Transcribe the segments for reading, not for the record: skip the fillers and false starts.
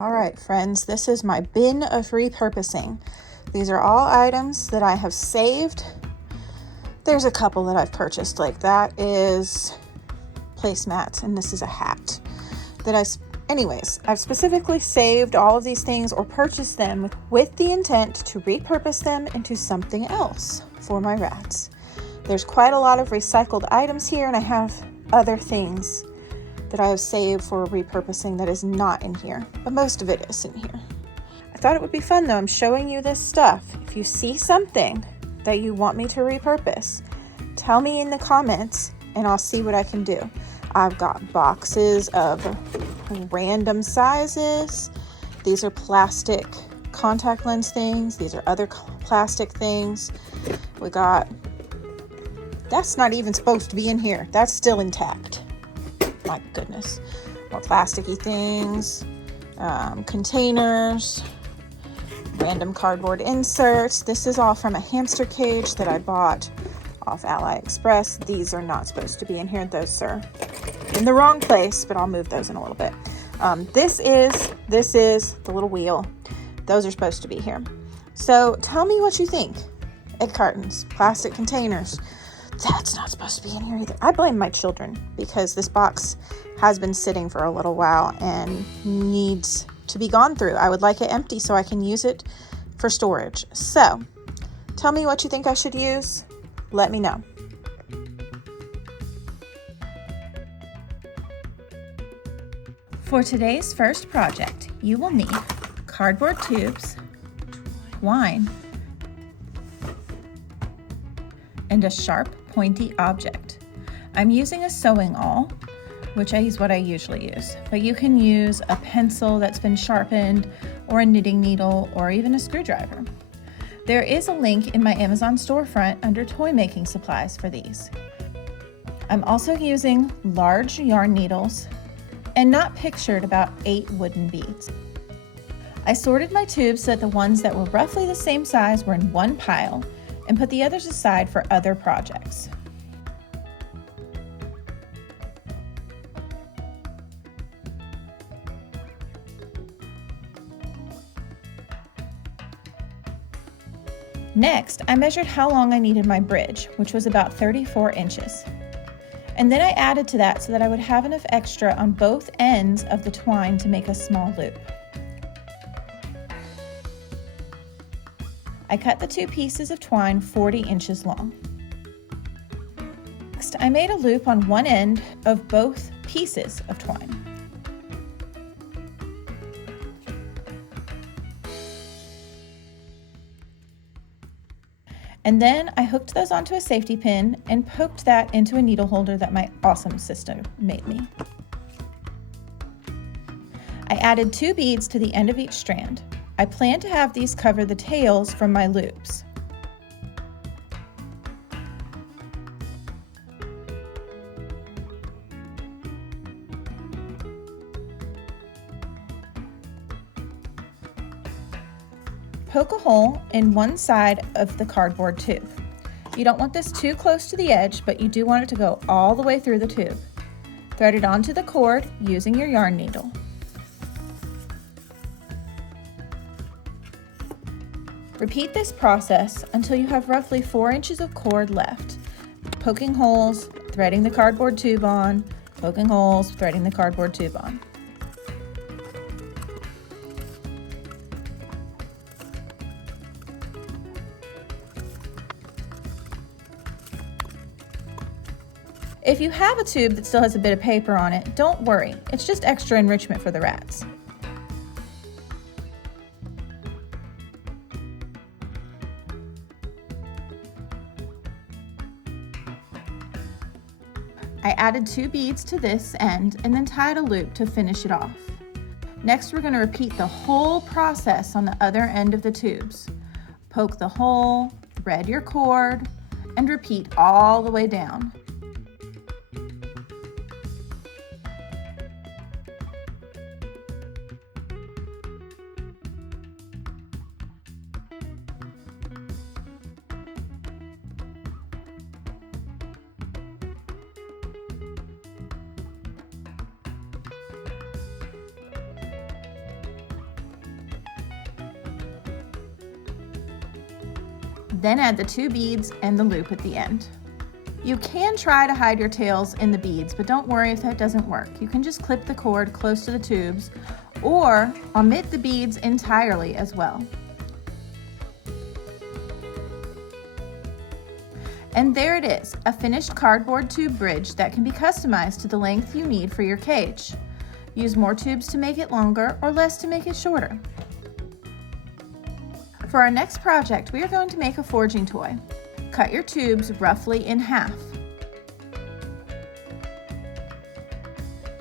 All right, friends, this is my bin of repurposing. These are all items that I have saved. There's a couple that I've purchased, like that is placemats, and this is a hat that I've specifically saved all of these things or purchased them with the intent to repurpose them into something else for my rats. There's quite a lot of recycled items here, and I have other things that I have saved for repurposing that is not in here, but most of it is in here. I thought it would be fun though. I'm showing you this stuff. If you see something that you want me to repurpose, tell me in the comments and I'll see what I can do. I've got boxes of random sizes. These are plastic contact lens things. These are other plastic things. That's not even supposed to be in here. That's still intact. My goodness. More plasticky things, containers, random cardboard inserts. This is all from a hamster cage that I bought off AliExpress. These are not supposed to be in here. Those are in the wrong place, but I'll move those in a little bit. This is the little wheel. Those are supposed to be here. So tell me what you think. Egg cartons, plastic containers. That's not supposed to be in here either. I blame my children because this box has been sitting for a little while and needs to be gone through. I would like it empty so I can use it for storage. So tell me what you think I should use. Let me know. For today's first project, you will need cardboard tubes, twine, and a sharp, pointy object. I'm using a sewing awl, which is what I usually use, but you can use a pencil that's been sharpened, or a knitting needle, or even a screwdriver. There is a link in my Amazon storefront under toy making supplies for these. I'm also using large yarn needles and not pictured about 8 wooden beads. I sorted my tubes so that the ones that were roughly the same size were in one pile and put the others aside for other projects. Next, I measured how long I needed my bridge, which was about 34 inches. And then I added to that so that I would have enough extra on both ends of the twine to make a small loop. I cut the 2 pieces of twine 40 inches long. Next, I made a loop on one end of both pieces of twine. And then I hooked those onto a safety pin and poked that into a needle holder that my awesome sister made me. I added 2 beads to the end of each strand. I plan to have these cover the tails from my loops. Poke a hole in one side of the cardboard tube. You don't want this too close to the edge, but you do want it to go all the way through the tube. Thread it onto the cord using your yarn needle. Repeat this process until you have roughly 4 inches of cord left. Poking holes, threading the cardboard tube on, poking holes, threading the cardboard tube on. If you have a tube that still has a bit of paper on it, don't worry. It's just extra enrichment for the rats. I added 2 beads to this end and then tied a loop to finish it off. Next, we're going to repeat the whole process on the other end of the tubes. Poke the hole, thread your cord, and repeat all the way down. Then add the 2 beads and the loop at the end. You can try to hide your tails in the beads, but don't worry if that doesn't work. You can just clip the cord close to the tubes or omit the beads entirely as well. And there it is, a finished cardboard tube bridge that can be customized to the length you need for your cage. Use more tubes to make it longer or less to make it shorter. For our next project, we are going to make a forging toy. Cut your tubes roughly in half.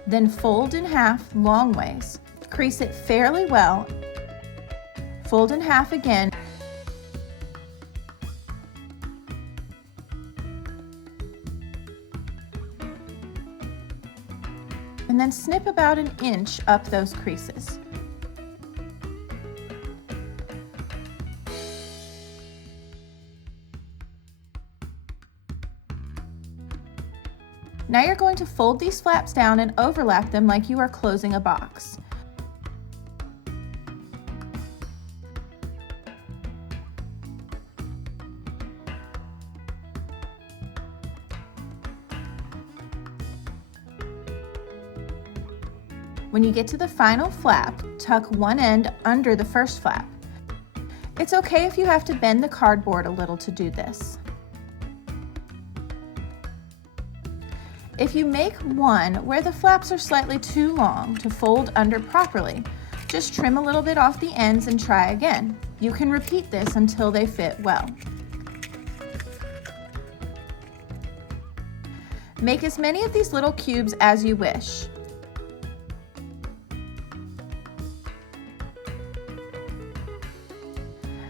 Then fold in half long ways. Crease it fairly well. Fold in half again. And then snip about an inch up those creases. Now you're going to fold these flaps down and overlap them like you are closing a box. When you get to the final flap, tuck one end under the first flap. It's okay if you have to bend the cardboard a little to do this. If you make one where the flaps are slightly too long to fold under properly, just trim a little bit off the ends and try again. You can repeat this until they fit well. Make as many of these little cubes as you wish.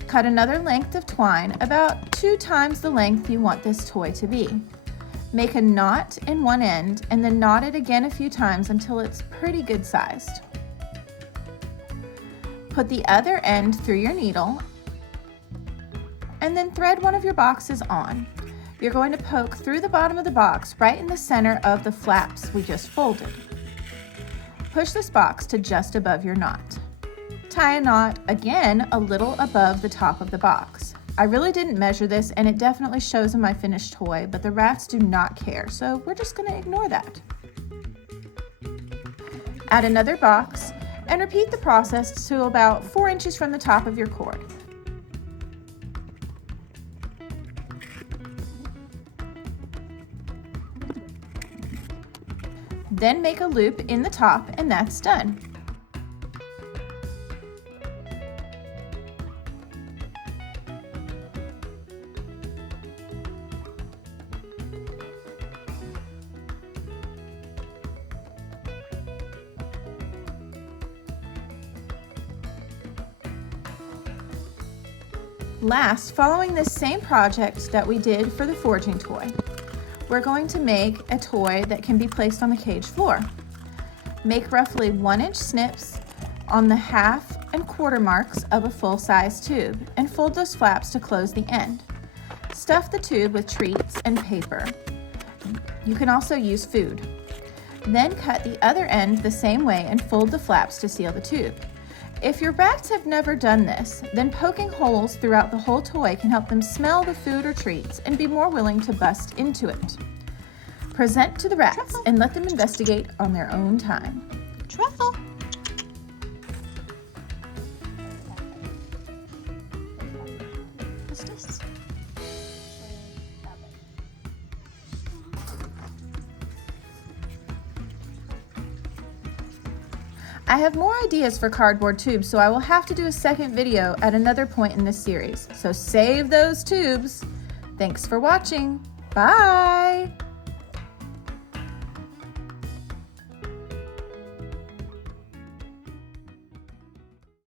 Cut another length of twine, about 2 times the length you want this toy to be. Make a knot in one end and then knot it again a few times until it's pretty good sized. Put the other end through your needle and then thread one of your boxes on. You're going to poke through the bottom of the box right in the center of the flaps we just folded. Push this box to just above your knot. Tie a knot again a little above the top of the box. I really didn't measure this and it definitely shows in my finished toy, but the rats do not care, so we're just going to ignore that. Add another box and repeat the process to about 4 inches from the top of your cord. Then make a loop in the top and that's done. Last, following this same project that we did for the forging toy, we're going to make a toy that can be placed on the cage floor. Make roughly 1-inch snips on the 1/2 and 1/4 marks of a full-size tube and fold those flaps to close the end. Stuff the tube with treats and paper. You can also use food. Then cut the other end the same way and fold the flaps to seal the tube. If your rats have never done this, then poking holes throughout the whole toy can help them smell the food or treats and be more willing to bust into it. Present to the rats and let them investigate on their own time. Truffle. What's this? I have more ideas for cardboard tubes, so I will have to do a second video at another point in this series. So save those tubes. Thanks for watching. Bye!